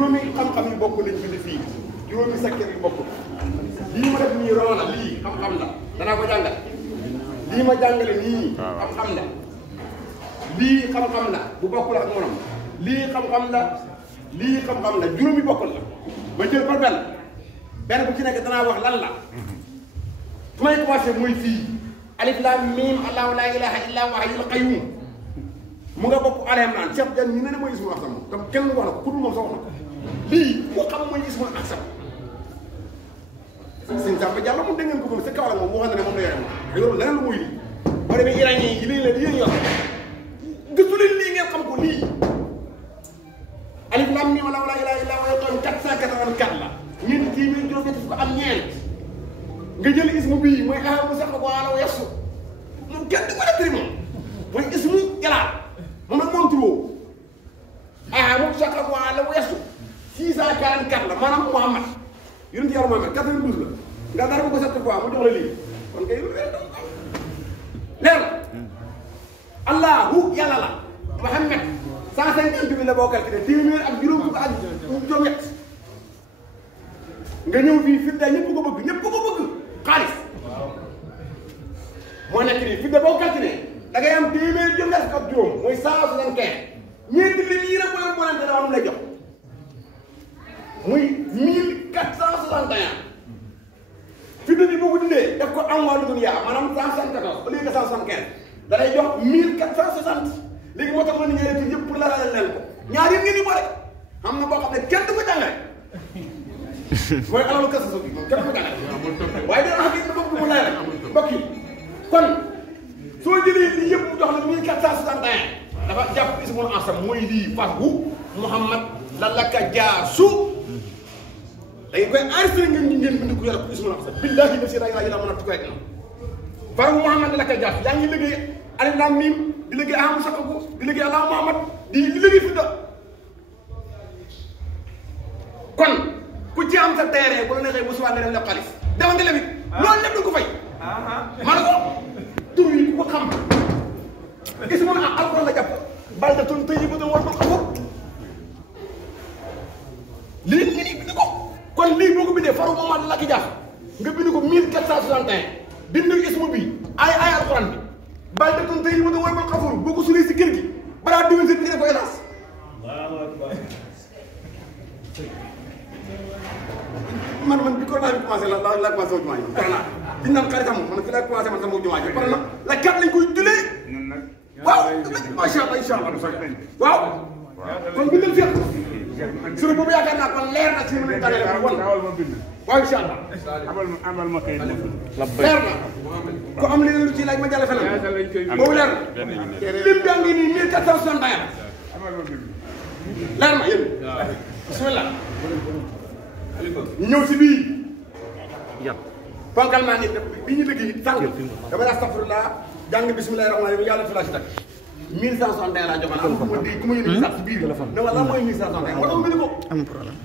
juróomi xam-xam yi bokk lañ bind fii juróomi secteur yi bokk lii ma def nii roona lii xam-xam la danaa ko jàngal lii ma jàngale nii xam-xam la lii xam-xam la bu bokkul ak morom lii xam-xam la lii xam-xam la juróomi bokkul la ma jël par benn bu ci nekk danaa wax lan la fu may commencé mooy fii alif laam miim allahu laa ilaaha illa huwa hayyul qayyuum mu nga bokk Al Imraan Cheikh Diagne ñu ne mooy ismul axsam moom tam kenn wax na ko ku dul moom sax wax na ko lii boo xam mooy ismul axsam sëñ Samba Diallo moom dégg ngeen ko moom sa kaw la moom moo xam ne moom la yore moom te loolu leneen lu muy lii boo demee iranien yi lii la yéen yor gëstu leen lii ngeen xam ko lii alif laam miim allahu laa ilaaha illa huwa hayyul qayyuum 484 la ñeenti téeméer juróom-ñett fukk am ñeent nga jël ismu bii mooy mu sax ko wala yesu moom kenn du ko def moom mooy ismu jalaal moom nag moom turoo mu sax ko wala yesu 644 la maanaam Muhammad yonent yàlla Muhammad 92 la nga dara ko 7 fois mu jox la lii kon kay leer allahu yàlla la Muhammad 150 bi la boo calculé téeméer ak juróom fukk ak juróom-ñett nga ñëw fii fidda ñëpp ko bëgg ñëpp ko bëgg xaalis moo nekk nii fidda boo calculé da ngay am téeméer juróom-ñett ak juróom mooy 175 ñeenti li yii rek moo leen dana am lay jox muy 1461 fidda bi boo ko dindee def ko am wàllu dunya maanaam 174 au lieu de 175 da lay jox 1460 léegi moo tax ma ni ñaari tur yëpp pour la leen ko ñaar yëpp ngeen di boole xam na boo xam ne kenn du ko jàngale mooy alalu kese suuf bi moom kenn du ko jàngale waaye dina xam ne bopp bi mu lay rek mbokk yi kon soo jëlee lii yëpp mu jox la 1461 dafa jàpp ismul ansam mooy lii Fatou Mouhamad Lalaka Jaasu da ngeen koy enregistré ngeen bind ko yàlla ko ismul ansam billahi na si raa ilaa mën a tukki rek na Fatou Mouhamad Lalaka Jaasu yaa ngi liggéey alif laam miim di liggéey ahamu sakaku di liggéey allah Muhammad di liggéey fidda kon ku ci am sa terrain bu la neexee bu subaa nga dem leb xaalis demal nga lebit loolu lépp da ko fay ma ne ko tur yi ku ko xam gis moom ak alquran la jàpp baldatun tayyibatun wa rabbun ghafuur lii ngi nii bind ko kon lii boo ko bindee Fatou Mouhamad Lalaka Jaasu nga bind ko 1461 bind ismu bi ay alquran bi baldatun tayyibatun wa rabbun ghafuur boo ko sulee si kër gi balaa déwén si nga def ko hélas man bi corona bi commencé la commencé wu jumaa ji corona biñ naan xaritam man fi la commencé man sama jumaa ji pare na la kat lañ koy julee waaw macha allah incha allah waaw kon bindal fépp sur boobu yaakaar naa kon leer na ci ni mu leen tànnee wan waaw incha allah amal ma kay leer na ko am leneen lu ci laaj ma jàll feneen boobu leer na lim baa ngi nii 1461 leer na yéen bismillah ñëw si bii ponkal maa ngi bi ñu liggéey sànq dama la astafurlah jàng bismillahi rahmaani rahim yàlla fi la si teg 1161 laa joxoon am ku ma di ku ma yónni sax si biir ne ma lan mooy 1161 moo tax bind ko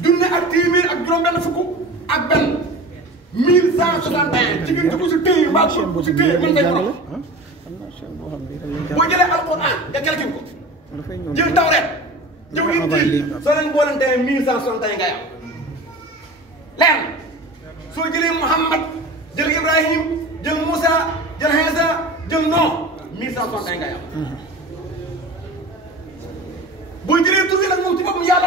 junne ak téeméer ak juróom benn fukk ak benn 1161 jigéen ci ko si téye mbaa ko si téye mën ngay borom boo jëlee alquran nga calcule ko jël tawreet jëw Injiil soo leen boolantee 1161 ngay am leer na soo jëlee Muhammad jël Ibrahim jël Moussa jël Insa jël Nooh 1161 ngay am boo jëlee tur bi nag moom ci boppam yaa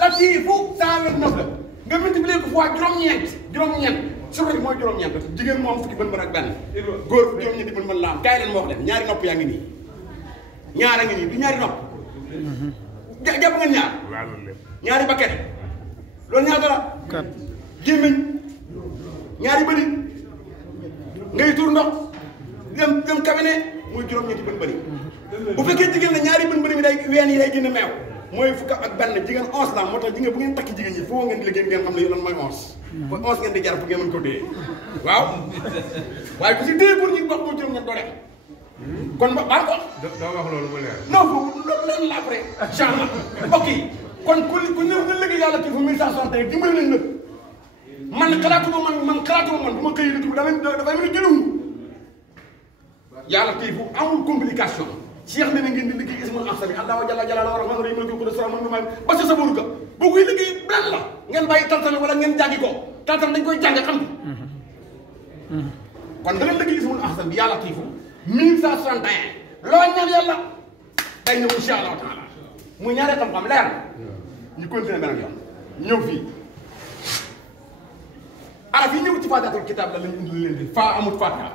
Latifu 129 la nga multiplier ko fois juróom-ñeent suba bi mooy juróom-ñeent jigéen moom fukki bën ak benn góor juróom-ñeenti bën la am kaay leen ma wax leen ñaari nopp yaa ngi nii ñaara ngi nii du ñaari nopp jàpp ngeen ñaari bakket loolu ñaata la gémmiñ ñaari bëri ngay tuur ndox dem cabinet muy juróom-ñeenti bën bëri bu fekkee jigéen la ñaari bën bëri mi day ween yi day génn meew mooy fukk ak benn jigéen 11 la moo tax ji nga bu ngeen takki jigéen ñi foo ngeen di liggéey ngeen xam ne lan mooy 11 ba 11 ngeen di jar pour ngeen mën ko téye waaw waaye ku si téye pour ñu wax ko juróom-ñett doo def kon ba baal ko doo wax loolu mu leer non foofu loolu la après incha allah mbokk yi kon ku ñëw nga liggéey yàlla kii fu 1161 dimbali nañ nag man xalaatuma man bu ma xëy YouTube dafay mel ni jëluwu yàlla kii fu amul complication Cheikh ne na ngeen di liggéey ismul ansam bi Allah jalla jalla wa rahmanu rahim ko do sama man ba sa boru ka boo koy liggéey lan la ngeen bàyyi taltal wala ngeen jàngi ko taltal dañ koy jàng xam kon da ngeen liggéey ismul ahsan bi yàlla tiifu 1161 loo ñaan yàlla day ñëw insha allahu taala muy ñaaree xam-xam leer ñu continuer beneen yoon ñëw fii araf yi ñëw ci faatihatul kitaab la lañ indi leen di faa amul fatiha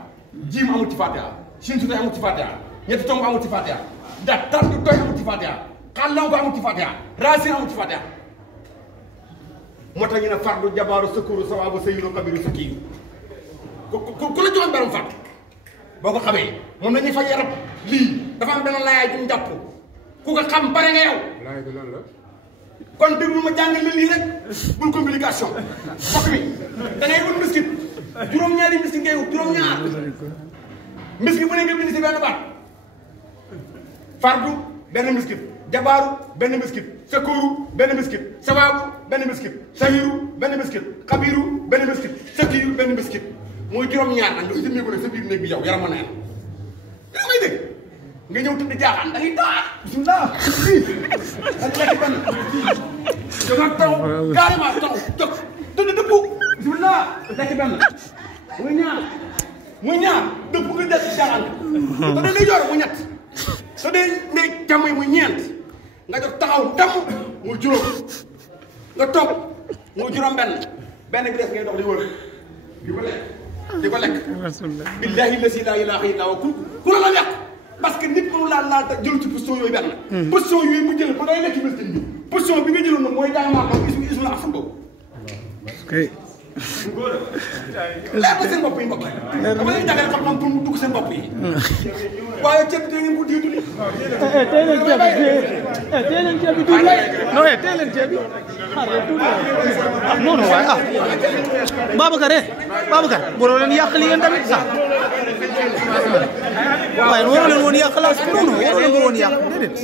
jiim amul ci fatiha sin su tey amul ci fatiha ñetti tomb amul ci fatiha da tar du doy amul ci fatiha xàllaw ko amul ci fatiha racine amul ci fatiha moo tax ñu ne fardu jabaaru sukuru sawaabu sayyidu kabiru sakiyu ku la joxoon baram fàtt boo ko xamee moom la ñuy fay yarab lii dafa am benn laayaay bu mu jàpp ku ko xam bare nga yow laay bi lan la. kon déglu ma jàngal la lii rek bul communication mbokk mi da ngay wut miskit juróom-ñaari miskit ngay wut juróom-ñaar miskit bu ne nga bind si benn baat fardu benn miskit jabaaru benn miskit sakooru benn miskit sabaabu benn miskit sahiru benn miskit xabiru benn miskit sakiyu benn miskit mooy juróom-ñaar nag nga itamee ko ne sa biir néeg bi yow yarama neen yaa may dégg nga ñëw tëdd jaaxaan da ngay daa bismillah ak lekk benn jóg ak taw carrément taw jóg tëdd dëpp bismillah lekk benn muy ñaar dëpp nga des jaaxaan te da day yor mu ñett te day ndey càmmoñ muy ñeent nga jóg taxaw damm muy juróom nga toog muy juróom benn bi des ngay dox di wër di ko lekk billahi lasi la ilaha illa huwa ku la yàq parce que nit mënu laal te jël ci position yooyu benn position yooyu mu jël ba day lekk miskin bi position bi nga jëloon nag mooy jaamaa xam ismu afan boobu leer na seen bopp yi mbokk yi dama leen jàngale xam-xam pour mu dugg seen bopp yi waaye ceeb bi tey ngeen ko diitu li tey leen ceeb bi tey leen ceeb bi tuuti non tey leen ceeb bi non non waaye Babacar waroo leen yàq li ngeen tamit sax waaye waroo leen woon yàq la non non waroo leen ko woon yàq déedéet